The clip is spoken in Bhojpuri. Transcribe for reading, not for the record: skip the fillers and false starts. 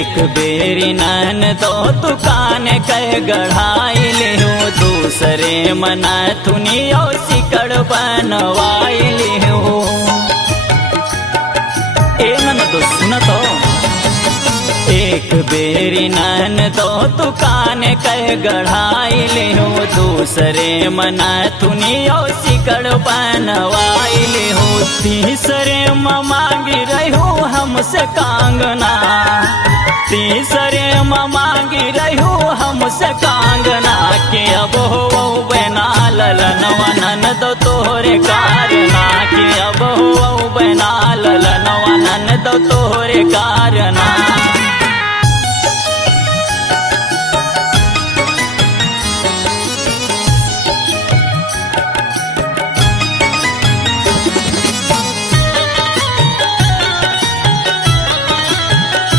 एक बेरी नन दो दुकान कह गढ़ाई ले हूँ दूसरे मना थुनियो सिकड़ बनवाई ले हूँ। ए नन दो सुन तो एक बेरी नन दो दुकान कह गढ़ाई ले हूँ दूसरे मना थुनियो सिकड़ बनवाई ले हूँ। तीसरे मांगी रही हूँ हमसे कांगना तीसरे मांगी रही हूँ हमसे कांगना के अब हो बना ललन नन दो तोहरे कारना के अब